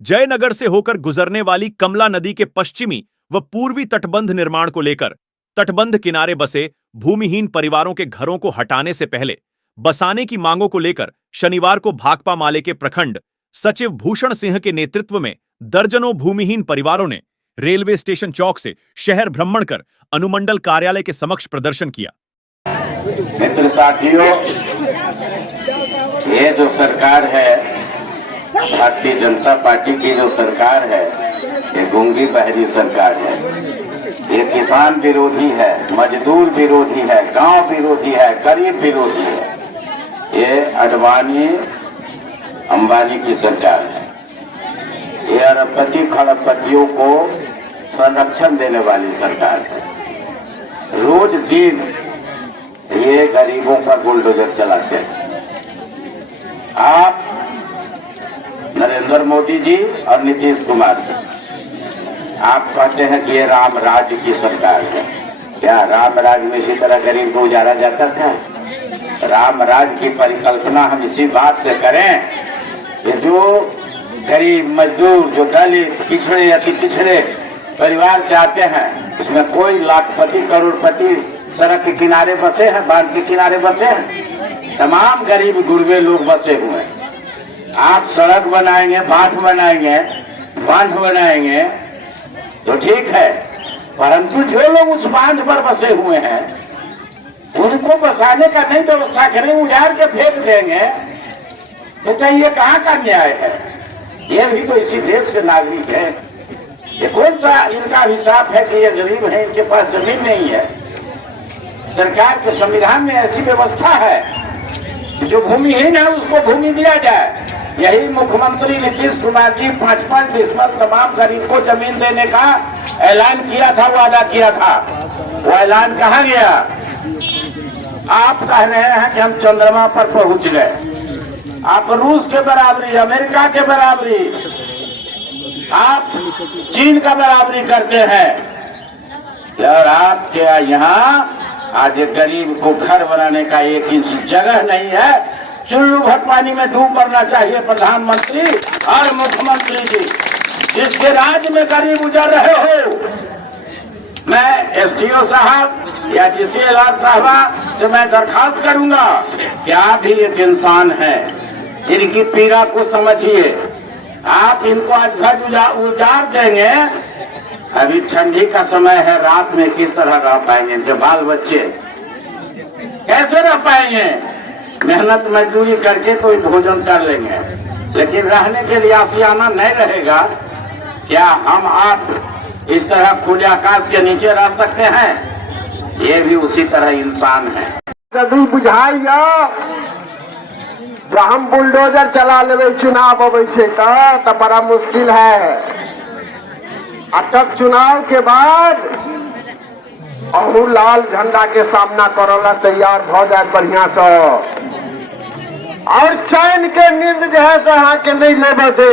जयनगर से होकर गुजरने वाली कमला नदी के पश्चिमी व पूर्वी तटबंध निर्माण को लेकर तटबंध किनारे बसे भूमिहीन परिवारों के घरों को हटाने से पहले बसाने की मांगों को लेकर शनिवार को भाकपा माले के प्रखंड सचिव भूषण सिंह के नेतृत्व में दर्जनों भूमिहीन परिवारों ने रेलवे स्टेशन चौक से शहर भ्रमण कर अनुमंडल कार्यालय के समक्ष प्रदर्शन किया। मित्र साथियों, ये जो सरकार है, भारतीय जनता पार्टी की जो सरकार है, ये गूंगी बहरी सरकार है। ये किसान विरोधी है, मजदूर विरोधी है, गांव विरोधी है, गरीब विरोधी है। ये अडवाणी अंबानी की सरकार है। ये अरबपति खरबपतियों को संरक्षण देने वाली सरकार है। रोज दिन ये गरीबों का बुलडोजर चलाते हैं। आप नरेंद्र मोदी जी और नीतीश कुमार जी, आप कहते हैं कि ये राम राज्य की सरकार है। क्या राम राज्य में इसी तरह गरीब को उजाड़ा जाता था? राम राज्य की परिकल्पना हम इसी बात से करें कि जो गरीब मजदूर, जो दलित, पिछड़े अति पिछड़े परिवार से आते हैं, इसमें कोई लाखपति करोड़पति सड़क के किनारे बसे हैं, बांध के किनारे बसे हैं। तमाम गरीब गुरबे लोग बसे हुए हैं। आप सड़क बनाएंगे, बांध बनाएंगे तो ठीक है, परंतु जो लोग उस बांध पर बसे हुए हैं उनको बसाने का नहीं व्यवस्था करें, उजाड़ के फेंक देंगे तो चाहिए कहाँ का न्याय है? ये भी तो इसी देश के नागरिक है। ये कौन सा इनका हिसाब है कि ये गरीब है, इनके पास जमीन नहीं है? सरकार के संविधान में ऐसी व्यवस्था है कि जो भूमिहीन है उसको भूमि दिया जाए। यही मुख्यमंत्री नीतीश कुमार जी 5-5 डिसमल तमाम गरीब को जमीन देने का ऐलान किया था, वादा किया था। वो ऐलान कहाँ गया? आप कह रहे हैं कि हम चंद्रमा पर पहुंच गए। आप रूस के बराबरी, अमेरिका के बराबरी, आप चीन का बराबरी करते हैं और आपके यहाँ आज गरीब को घर बनाने का 1 इंच जगह नहीं है। चुल्लू भर पानी में डूब मरना चाहिए प्रधानमंत्री और मुख्यमंत्री जी, जिसके राज्य में गरीब उजड़ रहे हो। मैं एसडीओ साहब या DCLR साहबा से मैं दरखास्त करूंगा कि आप भी एक इंसान हैं, इनकी पीड़ा को समझिए। आप इनको आज घर उजाड़ देंगे, अभी ठंडी का समय है, रात में किस तरह रह पाएंगे? इनके बाल बच्चे कैसे रह पाएंगे? मेहनत मजदूरी करके कोई भोजन कर लेंगे, लेकिन रहने के लिए आशियाना नहीं रहेगा। क्या हम आप इस तरह खुले आकाश के नीचे रह सकते हैं? ये भी उसी तरह इंसान है। कभी बुझाइया जब हम बुलडोजर चला लेवे चुनाव अवे तो बड़ा मुश्किल है। तब चुनाव के बाद अहू लाल झंडा के सामना करोला तैयार भ जाए बढ़िया से, और चैन के नींद जो है से यहाँ के नहीं लेवे दे।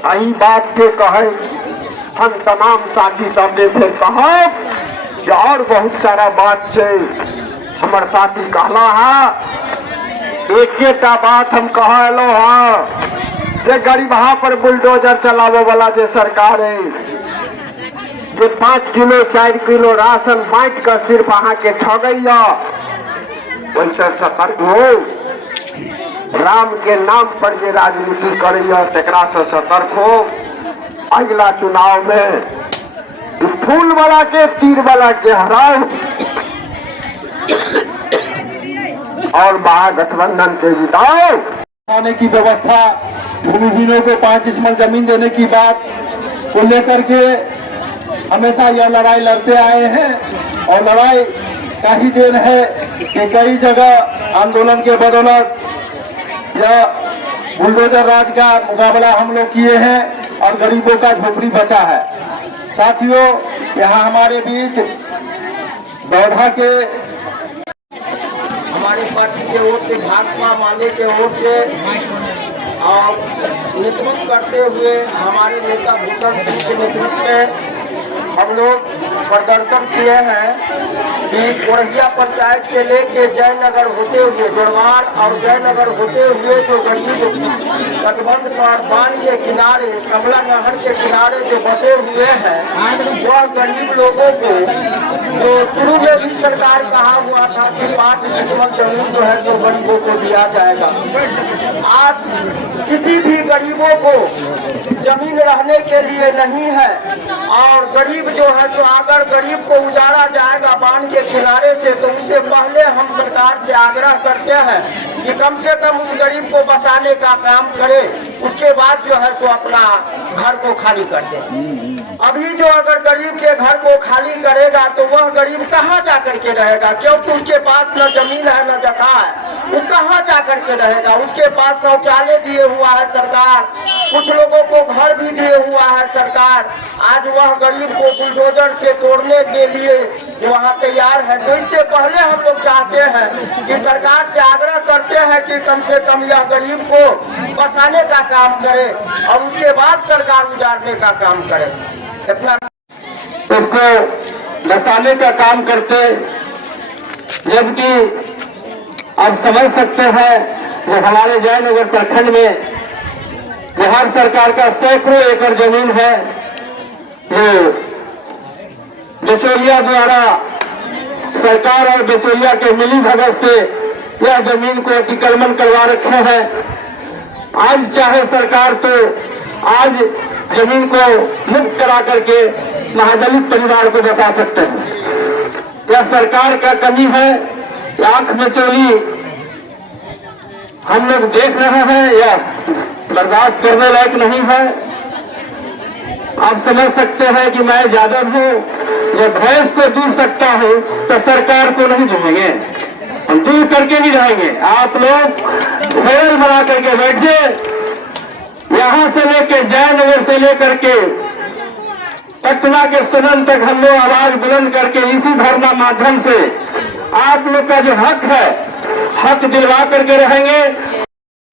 यही बात के कहे हम तमाम साथी सब फिर कह और बहुत सारा बात से हमारे साथी कहला है। एकेटा बात हम कहलो है जे गरीबहा पर बुलडोजर चलावे वाला जे सरकार है, जे 5 किलो 4 किलो राशन बांट कर सिर्फ अहाँ के ठगैया, वैसे सतर्क हो। राम के नाम पर जे राजनीति करैया तेकरा से सतर्क हो। अगला चुनाव में फूल वाला के तीर वाला के हराओ और महागठबंधन के जिताओ। आने की व्यवस्था, भूमिहीनों को 5 डिसमल जमीन देने की बात को लेकर के हमेशा यह लड़ाई लड़ते आए हैं, और लड़ाई का ही देन है कि कई जगह आंदोलन के बदौलत या बुलडोजर राज का मुकाबला हम लोग किए हैं और गरीबों का झोपड़ी बचा है। साथियों, यहाँ हमारे बीच दौधा के हमारी पार्टी के ओर से, भाकपा माले के ओर से और नेतृत्व करते हुए हमारे नेता भूषण सिंह के नेतृत्व में हम लोग प्रदर्शन किए हैं कि कोरहिया पंचायत से लेके जयनगर होते हुए जोड़वार और जयनगर होते हुए जो गरीब तटबंध बांध के किनारे कमला नहर के किनारे जो बसे हुए हैं वह गरीब लोगों को जो शुरू में भी सरकार कहा हुआ था कि 5 डिसमल जमीन जो है जो गरीबों को दिया जाएगा। आज किसी भी गरीबों को जमीन रहने के लिए नहीं है और गरीब जो है जो अगर गरीब को उजाड़ा जाएगा बांध के किनारे से तो उससे पहले हम सरकार से आग्रह करते हैं कि कम से कम उस गरीब को बसाने का काम करे, उसके बाद जो है सो अपना घर को खाली कर दे। अभी जो अगर गरीब के घर को खाली करेगा तो वह गरीब कहाँ जा करके रहेगा, क्योंकि उसके पास न जमीन है न जगह है, वो कहाँ जा करके रहेगा। उसके पास शौचालय दिए हुआ है सरकार, कुछ लोगों को घर भी दिए हुआ है सरकार। आज वह गरीब को बुलडोजर से तोड़ने के लिए वहाँ तैयार है। तो इससे पहले हम लोग चाहते हैं कि सरकार से आग्रह करते हैं कि कम से कम यह गरीब को बसाने का काम करे और उसके बाद सरकार उजाड़ने का काम करे। इतना उसको बसाने का काम करते, जबकि आप समझ सकते हैं जो हमारे जयनगर प्रखंड में बिहार सरकार का सैकड़ों एकड़ जमीन है जो बिचौलिया द्वारा सरकार और बिचौलिया के मिली भगत से यह जमीन को अतिक्रमण करवा रखे हैं। आज चाहे सरकार तो आज जमीन को मुक्त करा करके महादलित परिवार को बता सकते हैं। यह सरकार का कमी है, आंख में चोली हम लोग देख रहे हैं, यह बर्दाश्त करने लायक नहीं है। आप समझ सकते हैं कि मैं यादव हूं, जब भैंस को दूर सकता हूं तो सरकार को नहीं दूंगे, हम दूर करके ही रहेंगे। आप लोग घेर बना करके बैठिए, यहां से लेकर जयनगर से लेकर के पटना के सदन तक हम लोग आवाज बुलंद करके इसी धरना माध्यम से आप लोग का जो हक है, हक दिलवा करके रहेंगे।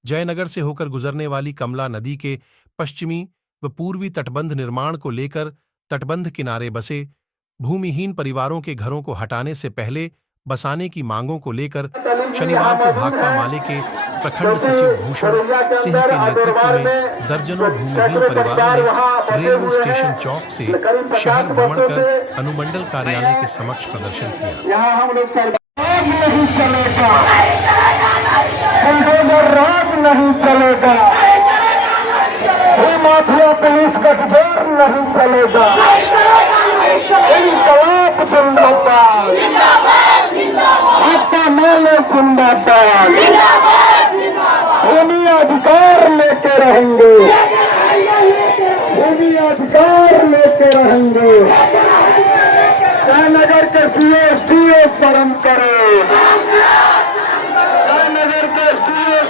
जयनगर से होकर गुजरने वाली कमला नदी के पश्चिमी व पूर्वी तटबंध निर्माण को लेकर तटबंध किनारे बसे भूमिहीन परिवारों के घरों को हटाने से पहले बसाने की मांगों को लेकर शनिवार को भाकपा माले के प्रखंड सचिव भूषण सिंह के नेतृत्व में दर्जनों भूमिहीन परिवारों ने रेलवे स्टेशन चौक से शहर भ्रमण कर अनुमंडल कार्यालय के समक्ष प्रदर्शन किया। यहाँ हम लोग सरकार नहीं चलेगा, राज नहीं चलेगा, माफिया पुलिस गठजोड़ नहीं चलेगा, इनकलाब जिंदाबाद, आपका मेले जिंदाबाद, भूमि अधिकार लेके रहेंगे, भूमि अधिकार लेके रहेंगे। जयनगर के सीओ शर्म करे, जयनगर के सीओ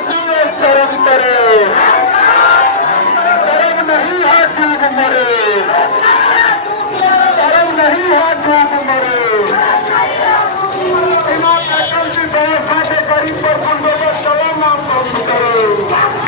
शर्म करे, शर्म नहीं है डूब मरे, शर्म नहीं है डूब मरे। व्यवस्था के गरीब पर बुलडोजर चलाना बंद करो।